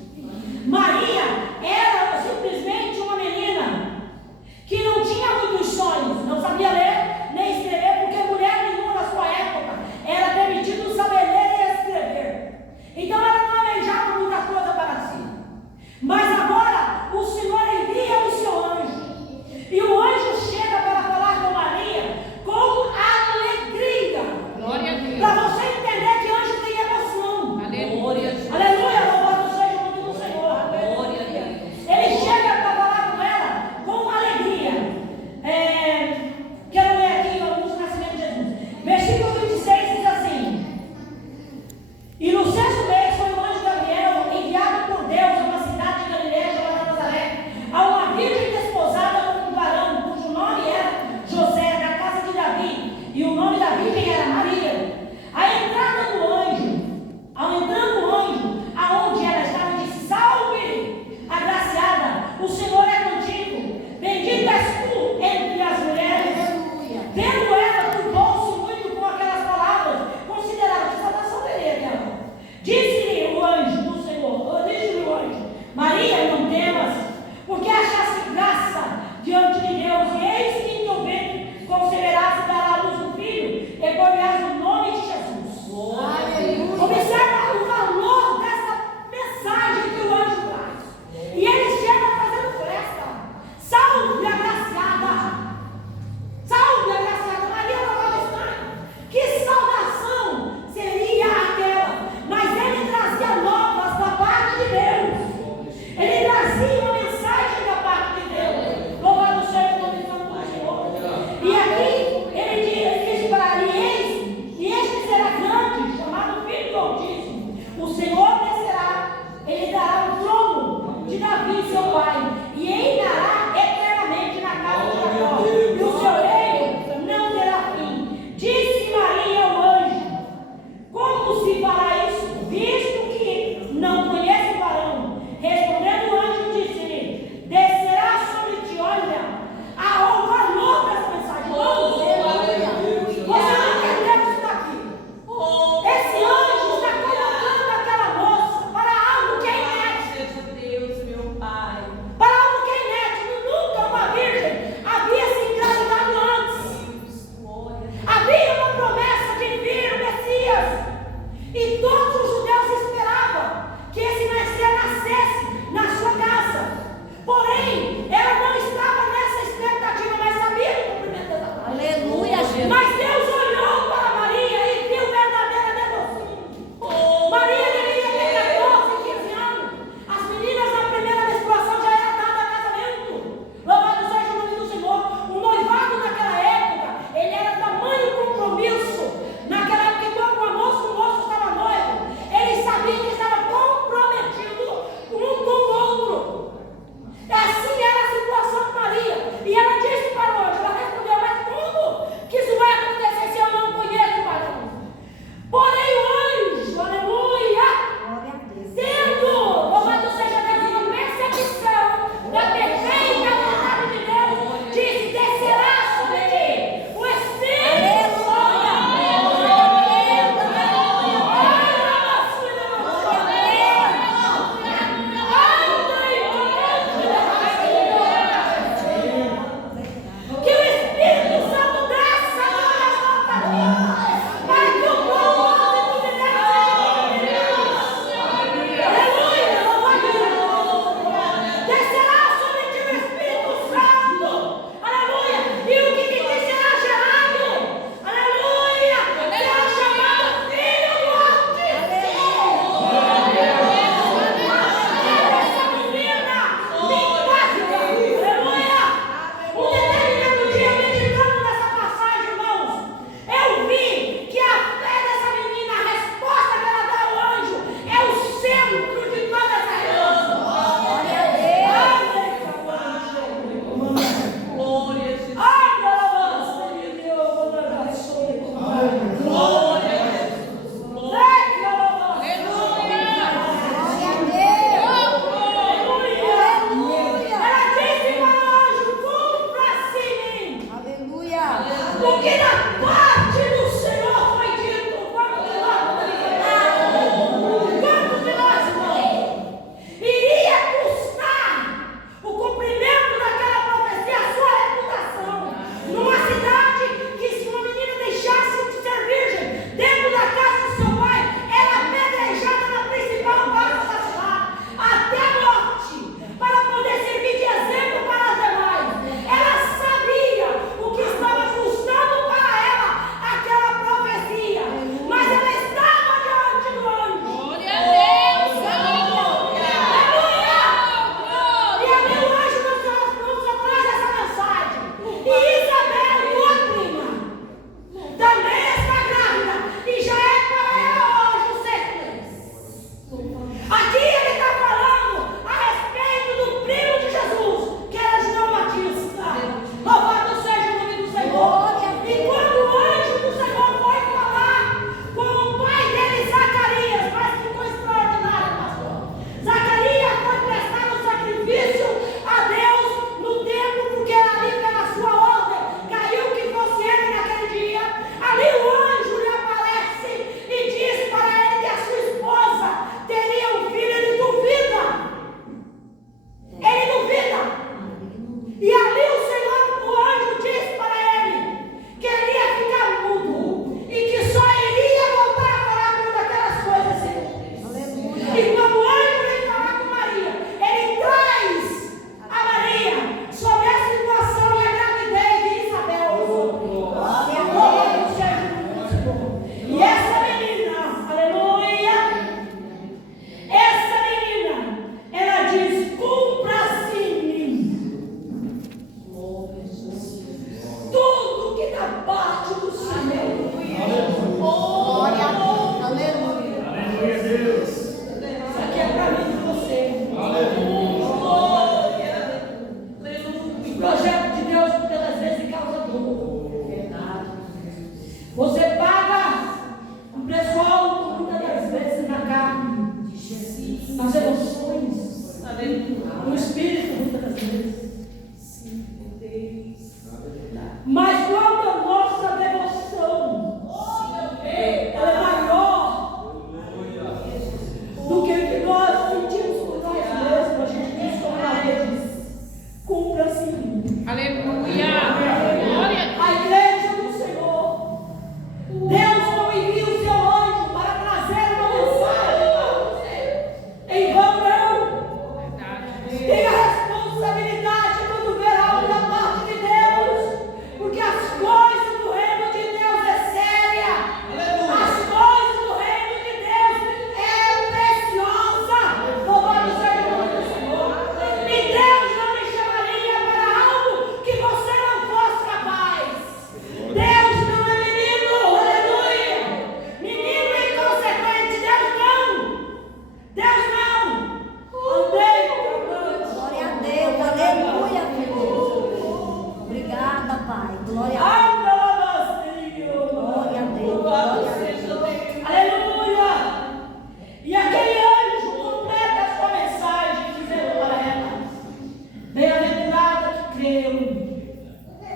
vê-lo.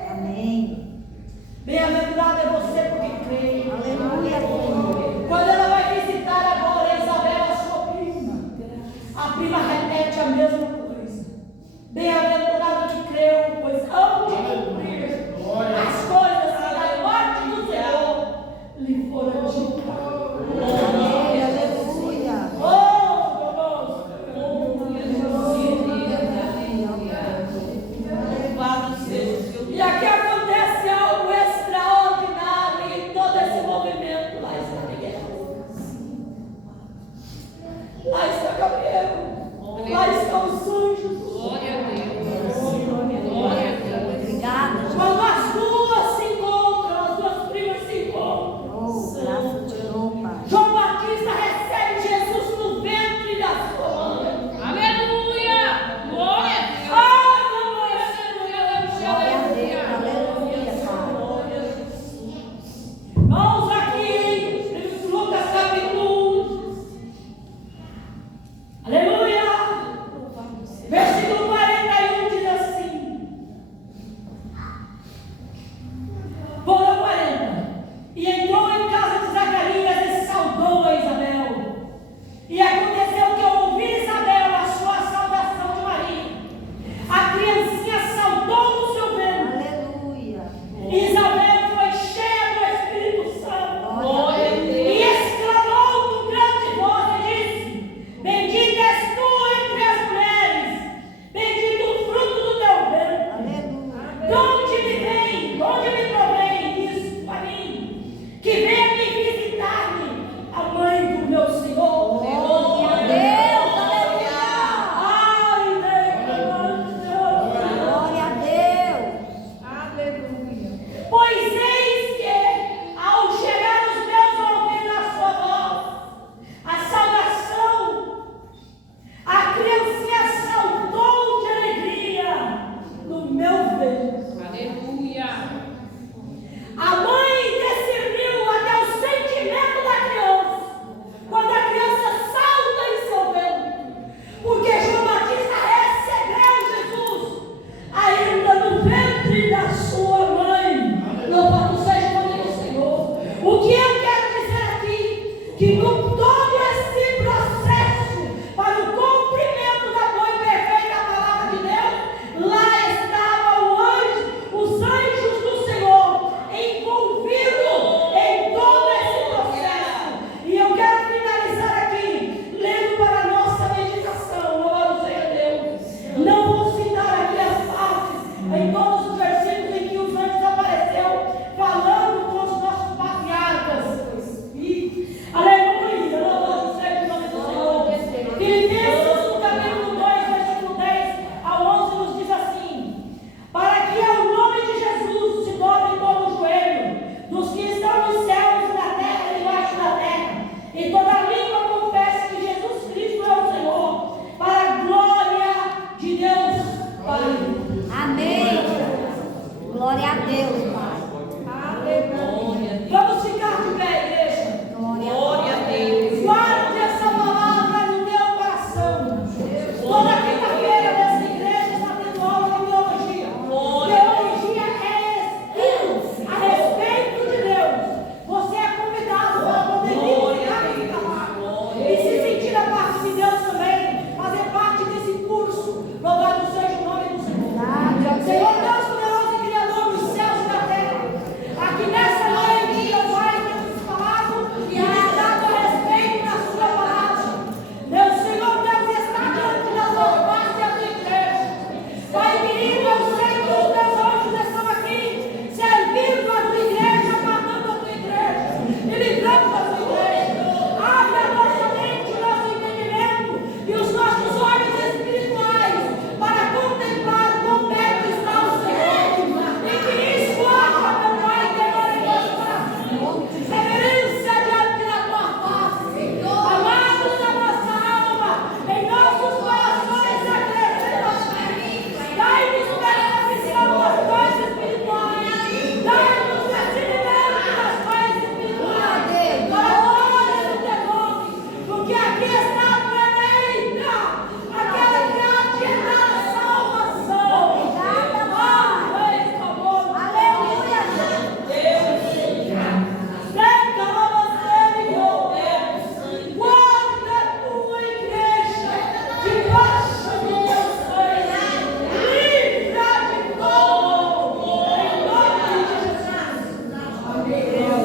Amém. Bem-aventurado é você porque crê. Aleluia, Senhor. Quando ela vai visitar agora Isabel, a sua prima, a prima repete a mesma coisa. Bem-aventurado que creu, pois hão de cumprir as coisas que da parte do Senhor lhe foram ditas. Amém. Aleluia. E aqui acontece algo extraordinário em todo esse movimento. Lá está Miguel. Lá está Gabriel. Lá estão os anjos. Glória a Deus. Glória a Deus. Obrigada. Quando as duas se encontram, as duas primas se encontram. Oh, graça te dou, Pai. João Batista recebe Jesus no ventre da sua mãe. Aleluia. Glória a Deus. Ah, mamãe, Glória a Deus. Aleluia, Pai. Irmãos, aqui em Lucas capítulo 1. Aleluia. Versículo 41 diz assim. Pula 40. E entrou em casa de Zacarias e saudou a Isabel. E aconteceu que ao ouvir Isabel a sua saudação de Maria, a criancinha saltou no seu ventre. Aleluia. E Isabel foi cheia do Espírito Santo. Glória a E exclamou com grande voz e disse: Bendita és tu entre as mulheres, bendito o fruto do teu ventre. Aleluia. De onde me vem, de onde me provém isso para mim? Que venha me visitar-me a mãe do meu Senhor. Glória a Deus. Ai, Deus. Glória a Deus. Pois eis que, ao chegar os meus ouvidos a sua voz, a saudação, a criancinha saltou de alegria no meu ventre. Aleluia. A mãe discerniu até o sentimento da criança, quando a criança salta em seu ventre, porque João Batista recebeu Jesus ainda no ventre da sua mãe. Louvado seja o nome do Senhor. O que eu quero dizer aqui, que com todo esse processo para o cumprimento da boa e perfeita palavra de Deus, lá estava o anjo, os anjos do Senhor envolvidos em todo esse processo. E eu quero finalizar aqui lendo para a nossa meditação. Louvado seja Deus. Não vou citar aqui as partes em todos os versículos em que os anjos apareceu falando com os nossos patriarcas. E, aleluia, louvado seja o nome do Senhor. Filipenses, no capítulo 2, versículo 10 ao 11, nos diz assim: para que ao nome de Jesus se dobre todo o joelho dos que estão nos céus e na terra e debaixo da terra, e toda língua confesse que Jesus Cristo é o Senhor, para a glória de Deus Pai. Amém. Glória a Deus, Pai. Aleluia.